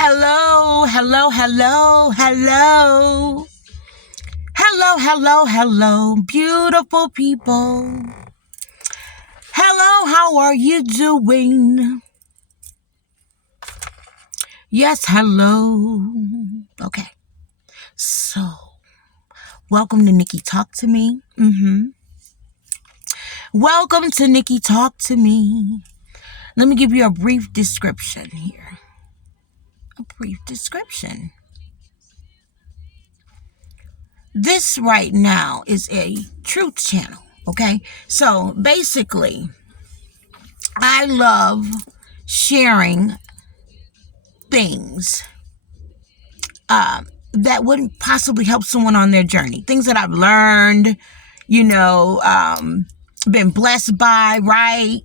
Hello, hello, hello, hello. Hello, hello, hello, beautiful people. Hello, how are you doing? Yes, hello. Okay, so welcome to Nikki Talk to Me. Welcome to Nikki Talk to Me. Let me give you a brief description here. A brief description. This right now is a truth channel, okay? So basically, I love sharing things that would possibly help someone on their journey. Things that I've learned, been blessed by, right?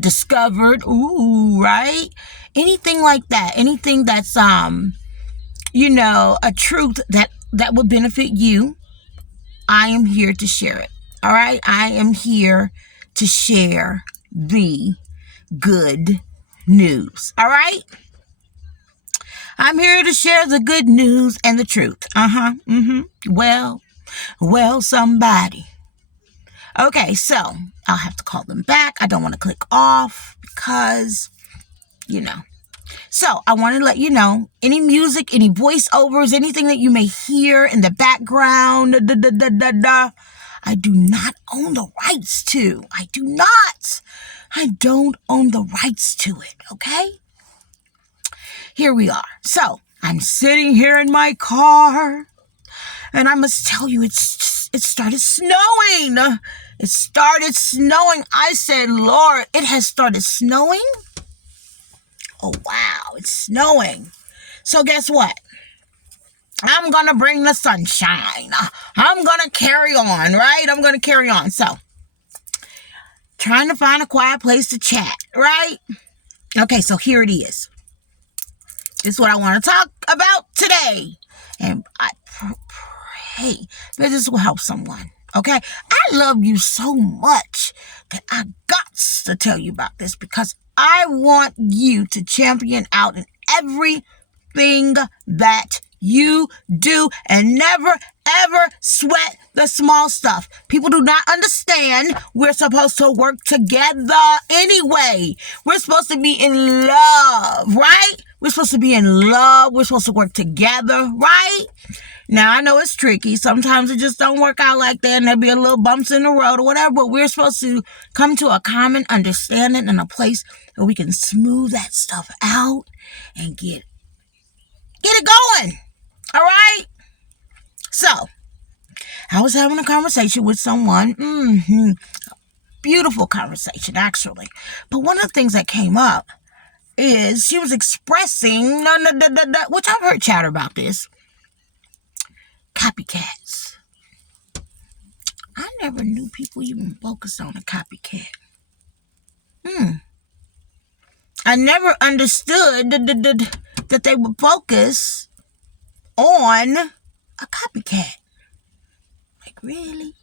Discovered, right? Anything like that. Anything that's, a truth that would benefit you. I am here to share it. All right? I am here to share the good news. All right? I'm here to share the good news and the truth. Well, somebody. Okay, so I'll have to call them back. I don't want to click off because, So I want to let you know, any music, any voiceovers, anything that you may hear in the background, I do not own the rights to. I do not. I don't own the rights to it, okay? Here we are. So I'm sitting here in my car, and I must tell you, it started snowing. It started snowing. I said, Lord, it has started snowing? Oh, wow, it's snowing. So guess what? I'm going to bring the sunshine. I'm going to carry on, right? I'm going to carry on. So, trying to find a quiet place to chat, right? Okay, so here it is. This is what I want to talk about today. And I pray that this will help someone, okay? I love you so much that I got to tell you about this because I want you to champion out in everything that you do and never, ever sweat the small stuff. People do not understand we're supposed to work together anyway. We're supposed to be in love, right? We're supposed to be in love. We're supposed to work together, right? Now, I know it's tricky. Sometimes it just don't work out like that, and there'll be a little bumps in the road or whatever, but we're supposed to come to a common understanding and a place where we can smooth that stuff out and get it going. All right? So, I was having a conversation with someone. Beautiful conversation, actually. But one of the things that came up is she was expressing, which I've heard chatter about this, copycats. I never knew people even focused on a copycat. I never understood that they would focus on a copycat. Like, really?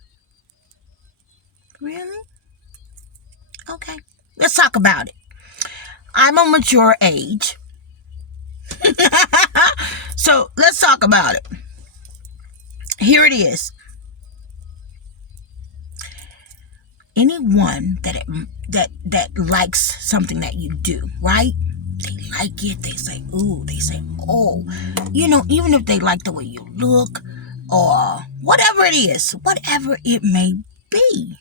Really? Okay, let's talk about it. I'm a mature age. So, let's talk about it. Here it is. Anyone that likes something that you do, right? They like it. They say, ooh. They say, oh. Even if they like the way you look or whatever it is, whatever it may be.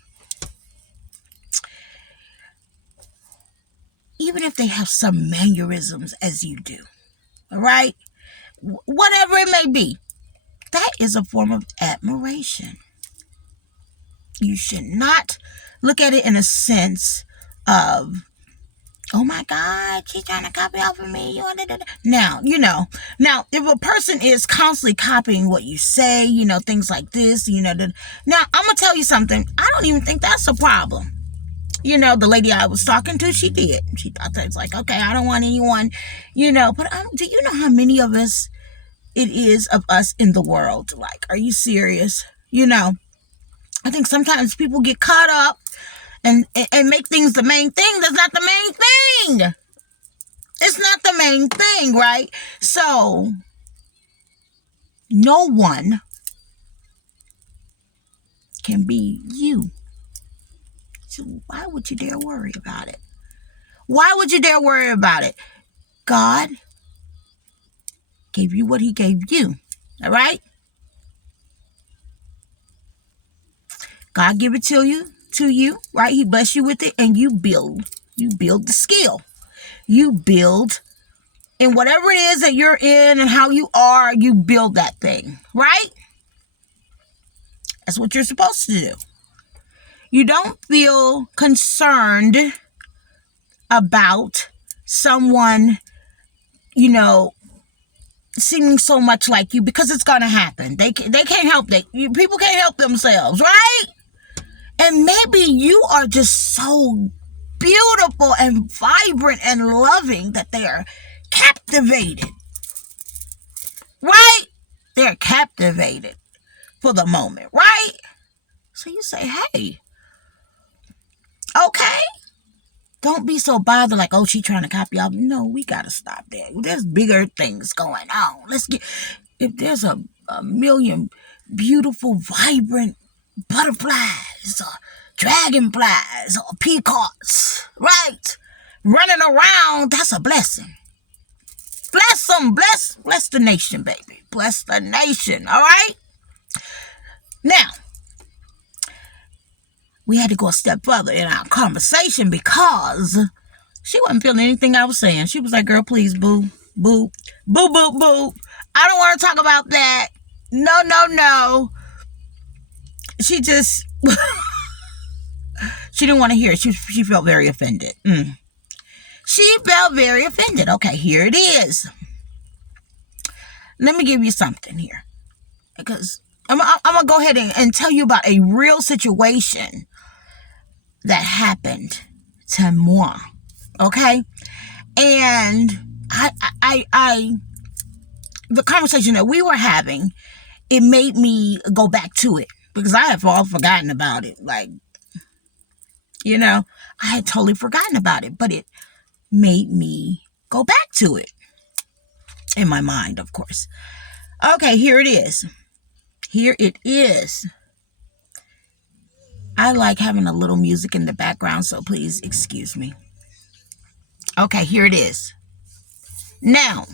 Even if they have some mannerisms as you do, all right? Whatever it may be, that is a form of admiration. You should not look at it in a sense of, oh my God, she's trying to copy off of me. Now, if a person is constantly copying what you say, things like this, now I'm going to tell you something. I don't even think that's a problem. The lady I was talking to, she did. She thought that it's like, okay, I don't want anyone, but do you know how many of us it is of us in the world? Like, are you serious? I think sometimes people get caught up and make things the main thing. That's not the main thing. It's not the main thing, right? So, no one can be you. So why would you dare worry about it? Why would you dare worry about it? God gave you what he gave you. All right? God give it to you, right? He bless you with it, and you build the skill. You build in whatever it is that you're in and how you are, you build that thing, right? That's what you're supposed to do. You don't feel concerned about someone, seeming so much like you, because it's going to happen. They can't help that. People can't help themselves, right? And maybe you are just so beautiful and vibrant and loving that they are captivated, right? They're captivated for the moment, right? So you say, hey, okay. Don't be so bothered like, oh, she trying to copy off. No, we got to stop that. There's bigger things going on. If there's a million beautiful, vibrant butterflies or dragonflies or peacocks, right? Running around, that's a blessing. Bless them, bless the nation, baby. Bless the nation, all right? Now, we had to go a step further in our conversation because she wasn't feeling anything I was saying. She was like, girl, please, boo, boo, boo, boo, boo. I don't want to talk about that. No. She just, she didn't want to hear it. She felt very offended. She felt very offended. Okay, here it is. Let me give you something here. Because I'm going to go ahead and tell you about a real situation that happened to moi. Okay? And the conversation that we were having, it made me go back to it because I have all forgotten about it. Like, I had totally forgotten about it, but it made me go back to it in my mind, of course. Okay, here it is. Here it is. I like having a little music in the background, so please excuse me. Okay, here it is. Now,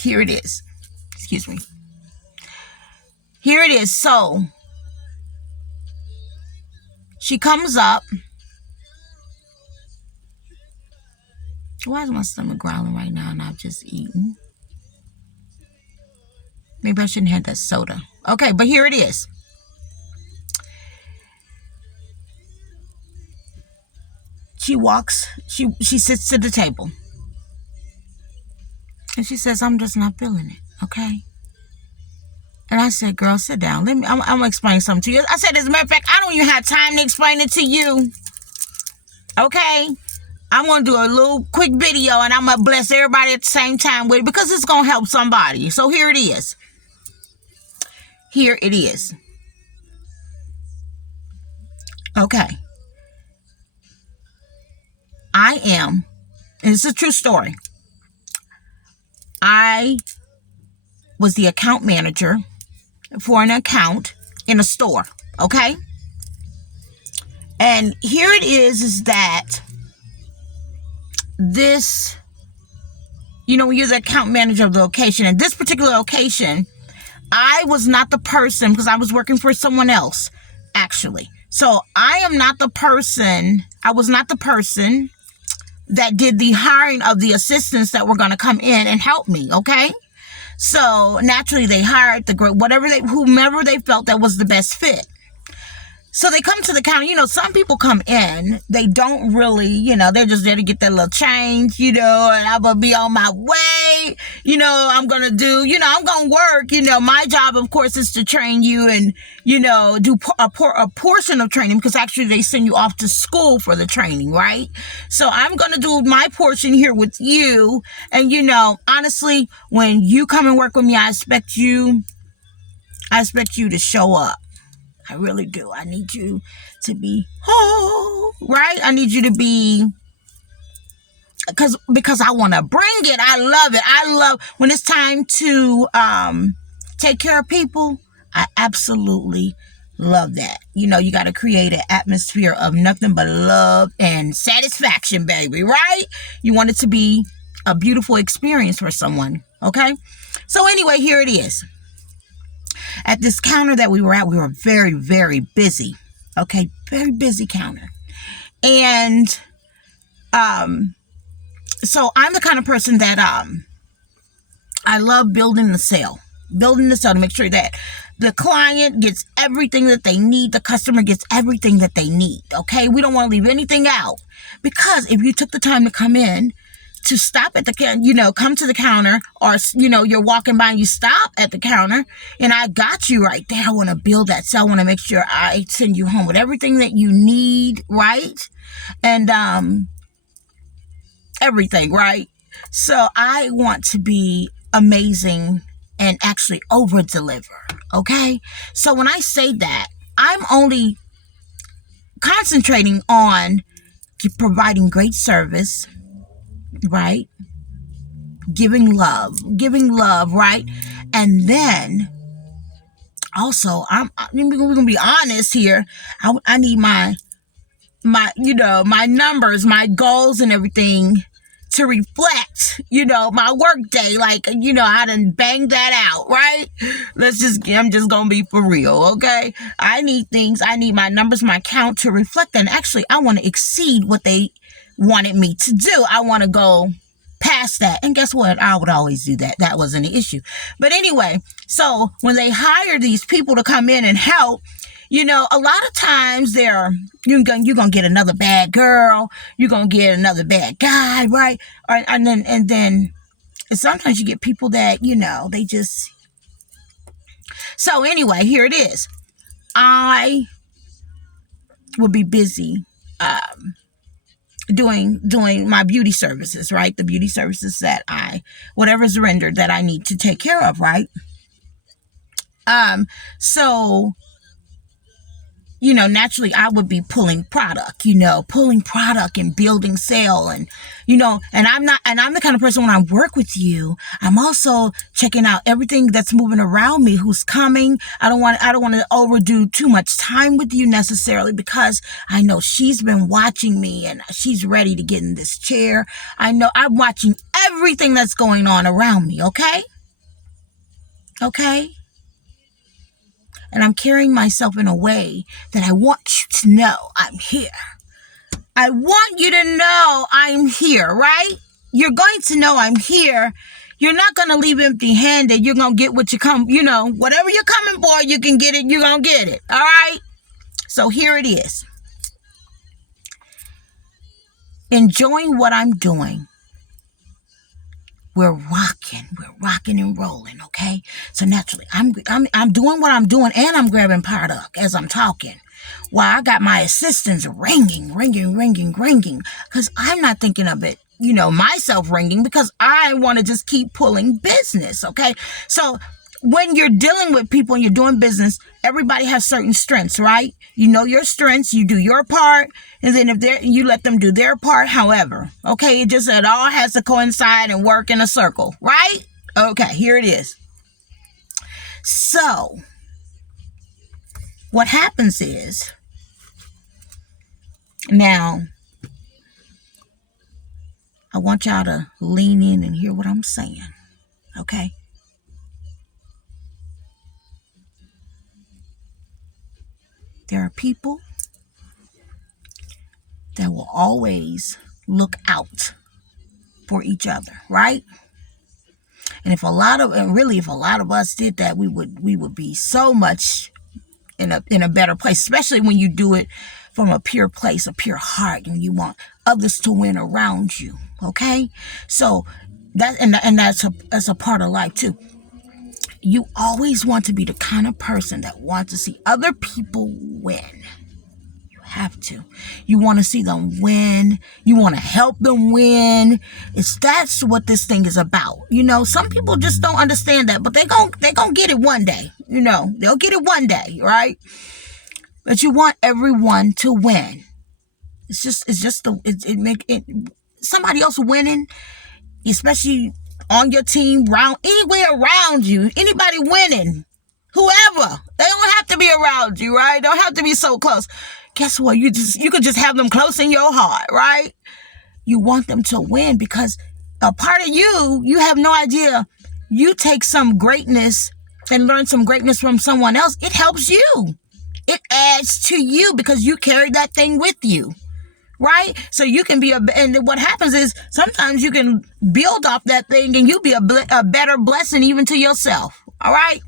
here it is. Excuse me. Here it is. So, she comes up. Why is my stomach growling right now and I've just eaten? Maybe I shouldn't have that soda. Okay, but here it is. She walks, she sits at the table. And she says, I'm just not feeling it, okay? And I said, girl, sit down. I'm going to explain something to you. I said, as a matter of fact, I don't even have time to explain it to you. Okay? I'm going to do a little quick video and I'm going to bless everybody at the same time with it because it's going to help somebody. So here it is. Here it is. Okay. I am, and it's a true story, I was the account manager for an account in a store, okay? And here it is that this, when you're the account manager of the location, and this particular location, I was not the person, because I was working for someone else, actually. So I was not the person that did the hiring of the assistants that were going to come in and help me, okay? So naturally they hired whomever they felt that was the best fit. So they come to the counter. Some people come in, they don't really, they're just there to get their little change, and I'm going to be on my way, I'm going to do, I'm going to work, my job, of course, is to train you and, do a portion of training because actually they send you off to school for the training, right? So I'm going to do my portion here with you. And, honestly, when you come and work with me, I expect you to show up. I really do. I need you to be right? I need you to be because I want to bring it. I love it. I love when it's time to take care of people. I absolutely love that. You got to create an atmosphere of nothing but love and satisfaction, baby, right? You want it to be a beautiful experience for someone, okay? So anyway, here it is. At this counter that we were at, we were very, very busy, okay? Very busy counter. And so I'm the kind of person that I love building the sale to make sure that the client gets everything that they need, the customer gets everything that they need, okay? We don't want to leave anything out, because if you took the time to come in, to stop at the come to the counter, or you're walking by and you stop at the counter and I got you right there, I want to build that sale. I want to make sure I send you home with everything that you need, right? And everything, right? So I want to be amazing and actually over deliver, okay? So when I say that, I'm only concentrating on providing great service, right? Giving love, right? And then also, we're gonna be honest here. I need my my numbers, my goals and everything to reflect, my work day. Like, I done banged that out, right? I'm just gonna be for real, okay? I need my numbers, my count to reflect. And actually, I want to exceed what they wanted me to do. I want to go past that. And guess what? I would always do that. That wasn't an issue. But anyway, so when they hire these people to come in and help, a lot of times you're gonna get another bad girl, you're gonna get another bad guy, right? And then sometimes you get people that they just. So anyway, here it is. I will be busy doing my beauty services, right? The beauty services that whatever's rendered that I need to take care of, right? So naturally I would be pulling product and building sale, and I'm the kind of person, when I work with you, I'm also checking out everything that's moving around me, who's coming. I don't want to overdo too much time with you necessarily, because I know she's been watching me and she's ready to get in this chair. I know I'm watching everything that's going on around me, okay? And I'm carrying myself in a way that I want you to know I'm here. I want you to know I'm here, right? You're going to know I'm here. You're not going to leave empty-handed. You're going to get what you come, whatever you're coming for, you can get it. You're going to get it. All right? So here it is. Enjoying what I'm doing. We're rocking and rolling, okay? So naturally, I'm doing what I'm doing, and I'm grabbing product as I'm talking. While I got my assistants ringing, because I'm not thinking of it, myself ringing, because I want to just keep pulling business, okay? So when you're dealing with people and you're doing business, everybody has certain strengths, right? You know your strengths, you do your part, and then you let them do their part. However, okay, it all has to coincide and work in a circle, right? Okay, here it is. So what happens is, now I want y'all to lean in and hear what I'm saying, okay? There are people that will always look out for each other, right? And if a lot of us did that, we would be so much in a better place, especially when you do it from a pure place, a pure heart, and you want others to win around you. Okay? So that's a part of life too. You always want to be the kind of person that wants to see other people win. You have to. You want to see them win. You want to help them win. That's what this thing is about. Some people just don't understand that, but they gonna get it one day. They'll get it one day, right? But you want everyone to win. It somebody else winning, especially on your team, anywhere around you, anybody winning, whoever, they don't have to be around you, right? Don't have to be so close. Guess what? You could just have them close in your heart, right? You want them to win because a part of you have no idea. You take some greatness and learn some greatness from someone else. It helps you. It adds to you because you carry that thing with you. Right? So you can be and what happens is sometimes you can build off that thing and you be a better blessing even to yourself. All right?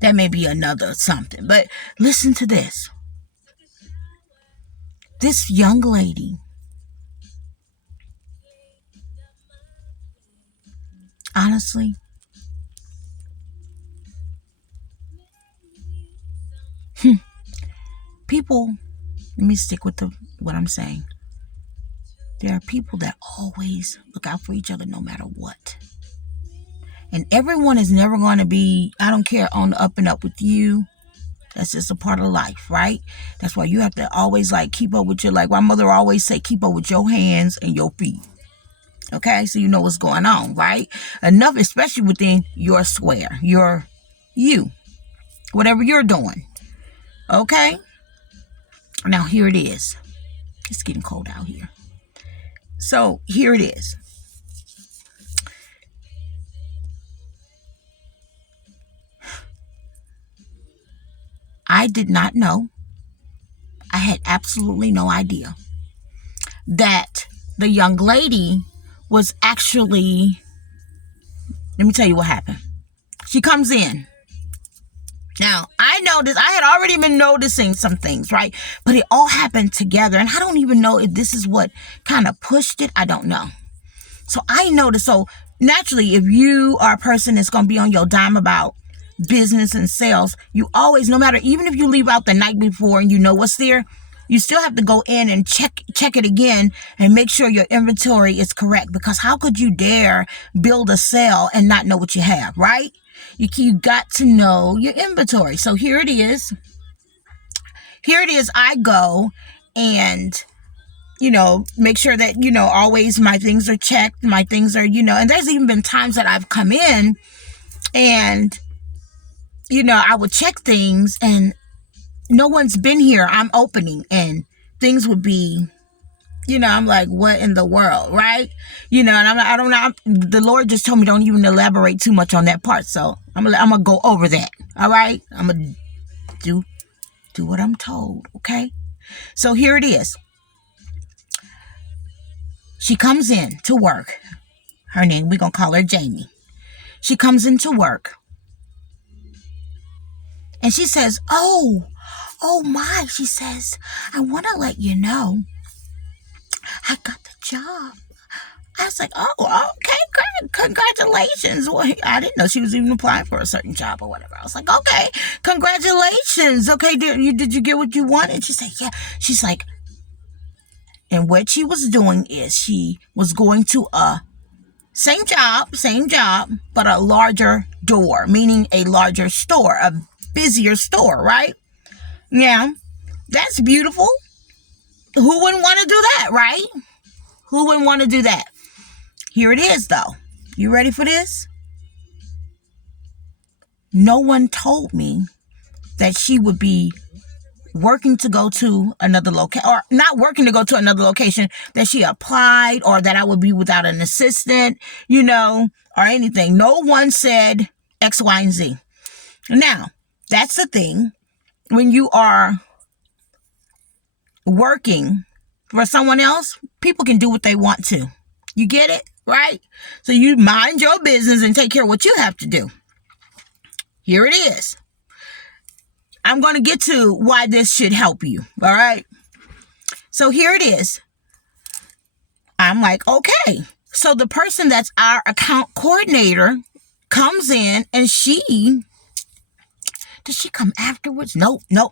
That may be another something, but listen to this. This young lady, honestly, people, let me stick with what I'm saying. There are people that always look out for each other no matter what. And everyone is never going to be, I don't care, on the up and up with you. That's just a part of life, right? That's why you have to always keep up with like my mother always say, keep up with your hands and your feet. Okay? So you know what's going on, right? Enough, especially within your square, you, whatever you're doing. Okay? Now here it is. It's getting cold out here. So here it is. I did not know. I had absolutely no idea that the young lady was actually, let me tell you what happened. She comes in. Now, I noticed, I had already been noticing some things, right? But it all happened together. And I don't even know if this is what kind of pushed it. I don't know. So I noticed, so naturally, if you are a person that's going to be on your dime about business and sales, you always, no matter, even if you leave out the night before and you know what's there, you still have to go in and check it again and make sure your inventory is correct. Because how could you dare build a sale and not know what you have, right? You got to know your inventory. So here it is. I go and, make sure that, always my things are checked. My things are, and there's even been times that I've come in and, I would check things and no one's been here. I'm opening and things would be, I'm like, what in the world, right? And I don't know. The Lord just told me don't even elaborate too much on that part. So I'm gonna go over that. All right. I'm gonna do what I'm told. Okay. So here it is. She comes in to work. Her name, we're gonna call her Jamie. She comes into work. And she says, oh my, she says, I want to let you know I got the job. I was like, oh, okay, great. Congratulations. Well, I didn't know she was even applying for a certain job or whatever. I was like, okay, congratulations. Okay, did you get what you wanted? She said, yeah. She's like, and what she was doing is she was going to a same job, but a larger door, meaning a larger store, a busier store, right? Yeah, that's beautiful. Who wouldn't want to do that, right? Who wouldn't want to do that? Here it is, though. You ready for this? No one told me that she would be working to go to another location, or not working to go to another location, that she applied, or that I would be without an assistant, or anything. No one said X, Y, and Z. Now, that's the thing. When you are working for someone else, people can do what they want to. You get it, right? So you mind your business and take care of what you have to do. Here it is. I'm going to get to why this should help you, all right? So here it is. I'm like, okay. So the person that's our account coordinator comes in and did she come afterwards? Nope. No.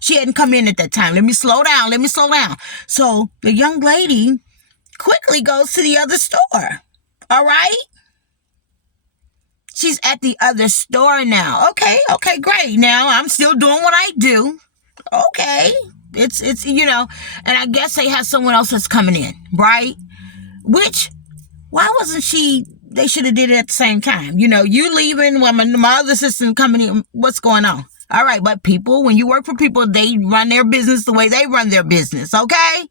She hadn't come in at that time. Let me slow down. So the young lady quickly goes to the other store. All right? She's at the other store now. Okay, great. Now I'm still doing what I do. Okay. It's and I guess they have someone else that's coming in, right? Which, why wasn't they should have did it at the same time. You leaving when my other assistant coming in, what's going on? All right, but people, when you work for people, they run their business the way they run their business, okay?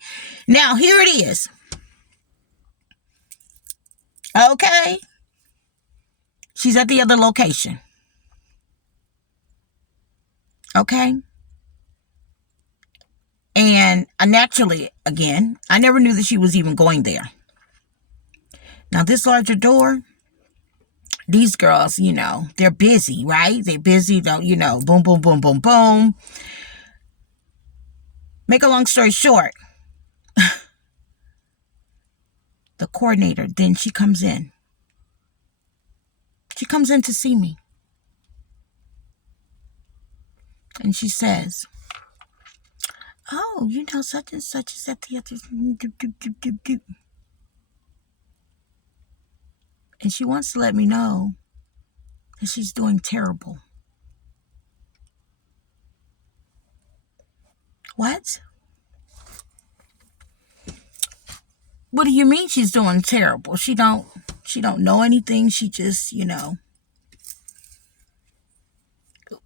Now, here it is. Okay? She's at the other location. Okay? And naturally, again, I never knew that she was even going there. Now, this larger door, these girls, they're busy, right? They're busy, boom, boom, boom, boom, boom. Make a long story short, the coordinator, then she comes in. She comes in to see me. And she says, oh, such and such is at the other. And she wants to let me know that she's doing terrible. What? What do you mean she's doing terrible? She don't know anything. She just,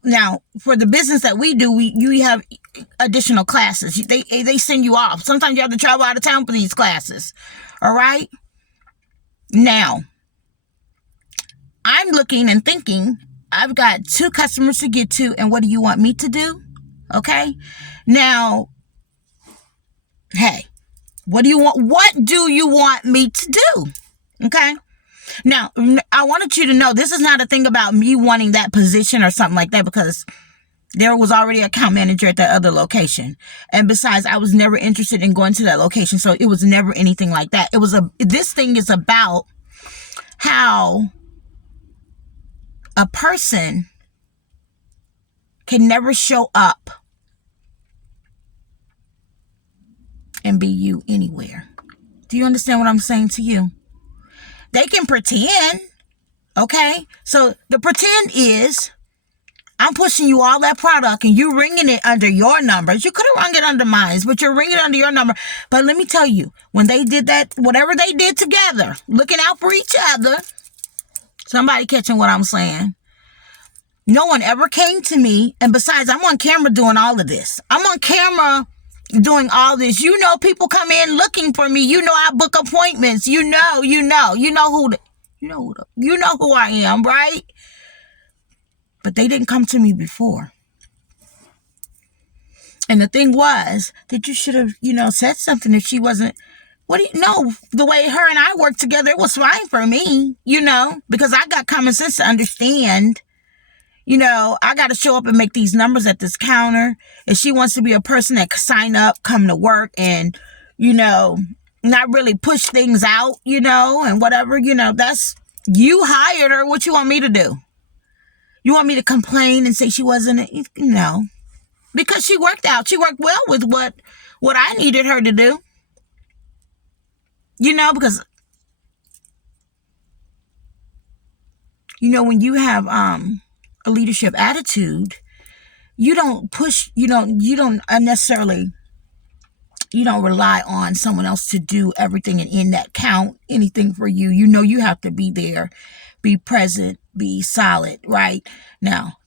Now, for the business that we do, you have additional classes. They send you off. Sometimes you have to travel out of town for these classes. All right? Now, I'm looking and thinking, I've got 2 customers to get to, and what do you want me to do? Okay? Now, hey, what do you want me to do? Okay? Now, I wanted you to know this is not a thing about me wanting that position or something like that, because there was already an account manager at that other location. And besides, I was never interested in going to that location. So it was never anything like that. This thing is about how a person can never show up and be you anywhere. Do you understand what I'm saying to you? They can pretend, okay? So the pretend is, I'm pushing you all that product and you're ringing it under your numbers. You could have rung it under mine, but you're ringing it under your number. But let me tell you, when they did that, whatever they did together, looking out for each other, somebody catching what I'm saying, no one ever came to me. And besides, I'm on camera doing all of this. I'm on camera doing all this. People come in looking for me. I book appointments. You know who I am, right? But they didn't come to me before. And the thing was that you should have, said something if she wasn't. The way her and I worked together, it was fine for me, because I got common sense to understand. I got to show up and make these numbers at this counter. If she wants to be a person that can sign up, come to work, and, not really push things out, and whatever, that's, you hired her. What you want me to do? You want me to complain and say she wasn't? No. Because she worked out. She worked well with what I needed her to do. Because, when you have, a leadership attitude, you don't push, you don't unnecessarily, you don't rely on someone else to do everything and in that count anything for you. You have to be there, be present, be solid, right? Now,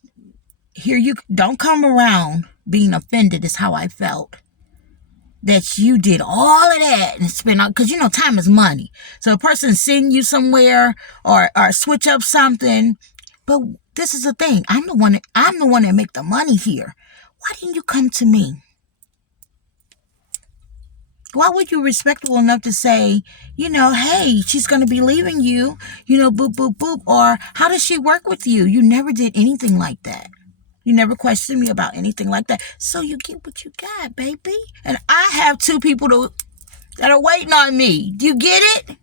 here you don't come around being offended is how I felt. That you did all of that and spend all, because time is money. So a person send you somewhere or switch up something, but this is the thing. I'm the one that make the money here. Why didn't you come to me? Why would you respectable enough to say, hey, she's going to be leaving you, boop, boop, boop, or how does she work with you? You never did anything like that. You never questioned me about anything like that. So you get what you got, baby. And I have 2 people that are waiting on me. Do you get it?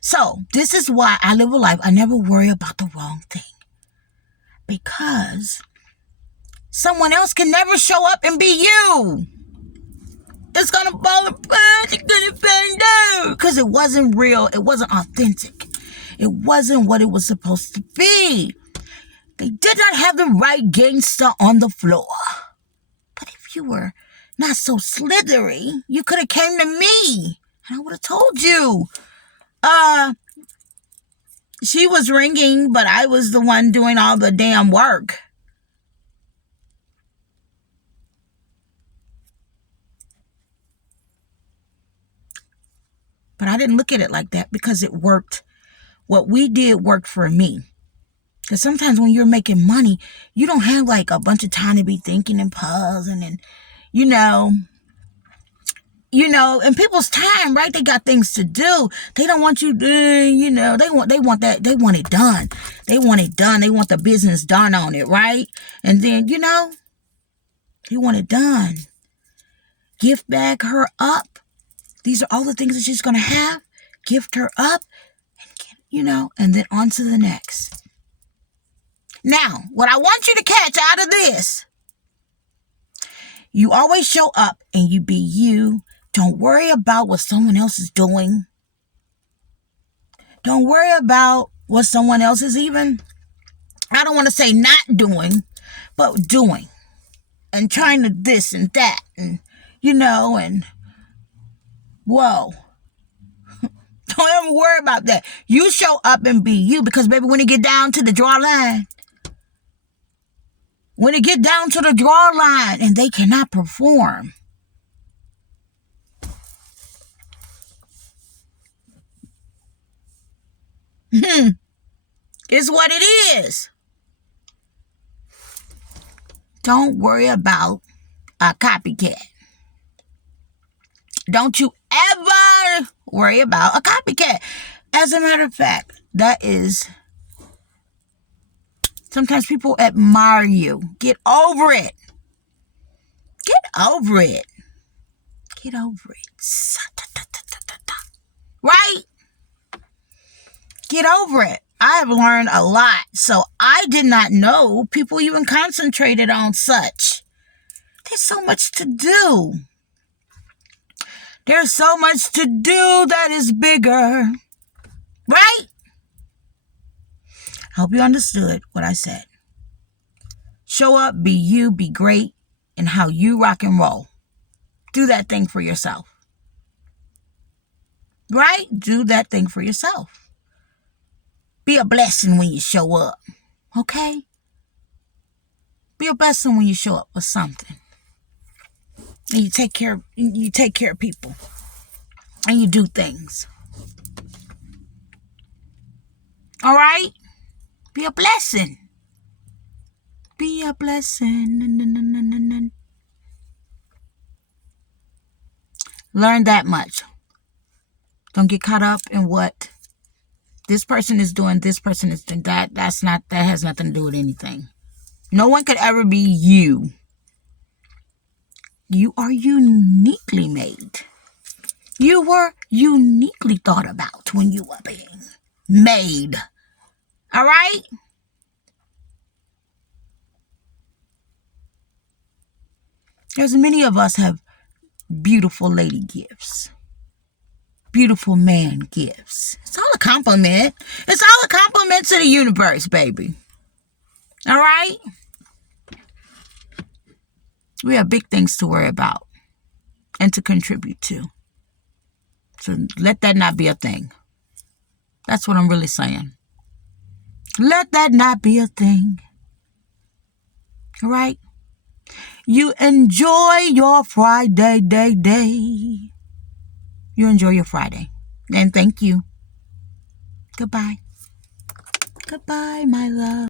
So this is why I live a life. I never worry about the wrong thing. Because someone else can never show up and be you. It's going to fall apart. You're going to find out. Because it wasn't real. It wasn't authentic. It wasn't what it was supposed to be. They did not have the right gangster on the floor. But if if you were not so slithery, you could have came to me and I would have told you. She was ringing, but I was the one doing all the damn work. But I didn't look at it like that because it worked. What we did worked for me. Because sometimes when you're making money, you don't have like a bunch of time to be thinking and pausing and, you know, in people's time, right? They got things to do. They don't want you, they want that. They want it done. They want it done. They want the business done on it, right? And then, they want it done. Gift bag her up. These are all the things that she's going to have. Gift her up, and then on to the next. Now, what I want you to catch out of this, you always show up and you be you. Don't worry about what someone else is doing. Don't worry about what someone else is even, I don't want to say not doing, but doing. And trying to this and that and, and whoa. Don't ever worry about that. You show up and be you because, baby, when it get down to the draw line, and they cannot perform, it's what it is. Don't worry about a copycat. Don't you ever worry about a copycat. As a matter of fact, that is, sometimes people admire you. Get over it. Get over it. Get over it. Right? Get over it. I have learned a lot. So I did not know people even concentrated on such. There's so much to do. There's so much to do that is bigger. Right? I hope you understood what I said. Show up, be you, be great, and how you rock and roll. Do that thing for yourself. Right? Do that thing for yourself. Be a blessing when you show up. Okay? Be a blessing when you show up with something. And you take care of people. And you do things. All right? Be a blessing. Be a blessing. Learn that much. Don't get caught up in what this person is doing, this person is doing. That has nothing to do with anything. No one could ever be you. You are uniquely made. You were uniquely thought about when you were being made. All right? There's many of us have beautiful lady gifts. Beautiful man gifts. It's all a compliment. It's all a compliment to the universe, baby. All right? We have big things to worry about and to contribute to. So let that not be a thing. That's what I'm really saying. Let that not be a thing. All right? You enjoy your Friday, day. You enjoy your Friday. And thank you. Goodbye. Goodbye, my love.